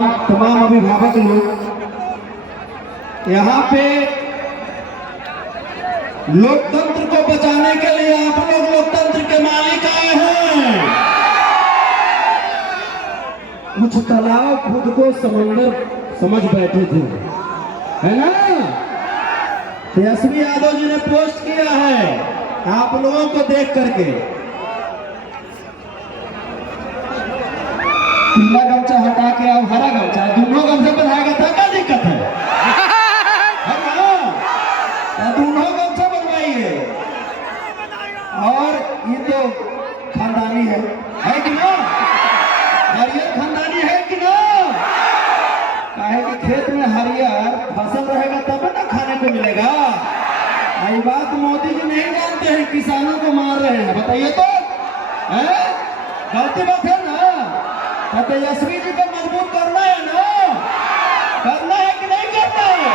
तमाम अभिभावक लोग यहाँ पे लोकतंत्र को बचाने के लिए आप लोग लोकतंत्र के मालिक आए हैं। कुछ तालाब खुद को समंदर समझ बैठे थे, है ना। तेजस्वी यादव जी ने पोस्ट किया है आप लोगों को देख करके, पीला गमछा हटा के अब हरा गमछा, दोनों गमछे बनाएगा था, क्या दिक्कत है ना। दोनों गमछा बनवाइए। और ये तो खानदानी है कि ना, हरियर खानदानी है कि ना। काहे कि खेत में हरियर फसल रहेगा तब ना खाने को मिलेगा। ये बात मोदी जी नहीं जानते हैं, किसानों को मार रहे हैं। बताइए तो, गलती बात है ना। तो तेजस्वी जी को मजबूत करना है ना, करना है कि नहीं करना है,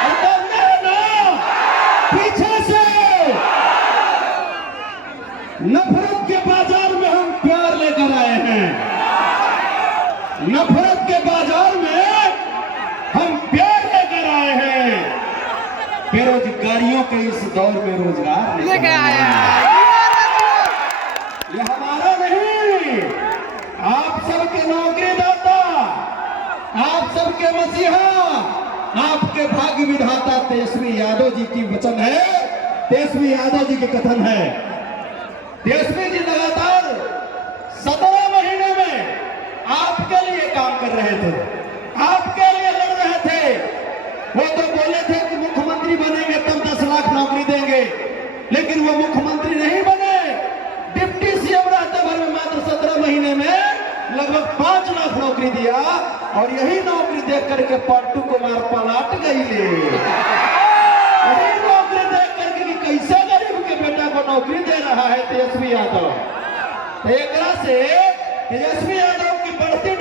और करना है ना। पीछे से नफरत के बाजार में हम प्यार लेकर आए हैं। नफरत के बाजार में हम प्यार लेकर आए हैं। बेरोजगारियों के इस दौर में रोजगार लेकर आए हैं। ये हमारा नहीं, आप सबके नौकरीदाता, आप सबके मसीहा, आपके भाग्य विधाता तेजस्वी यादव जी की वचन है, तेजस्वी यादव जी के कथन है। तेजस्वी जी लगातार 17 महीने में आपके लिए काम कर रहे थे, आपके लिए लड़ रहे थे। वो तो बोले थे कि मुख्यमंत्री बनेंगे तब 10 लाख नौकरी देंगे, लेकिन वो मुख्यमंत्री नहीं बने। डिप्टी सीएम रहते भर में मात्र 17 महीने में लगभग 5 लाख नौकरी दिया, और यही नौकरी देख करके पट्टू कुमार पलट गई ले। यही नौकरी देख करके कि कैसे गरीब के बेटा को नौकरी दे रहा है तेजस्वी यादव। तो एक से तेजस्वी यादव की बढ़ती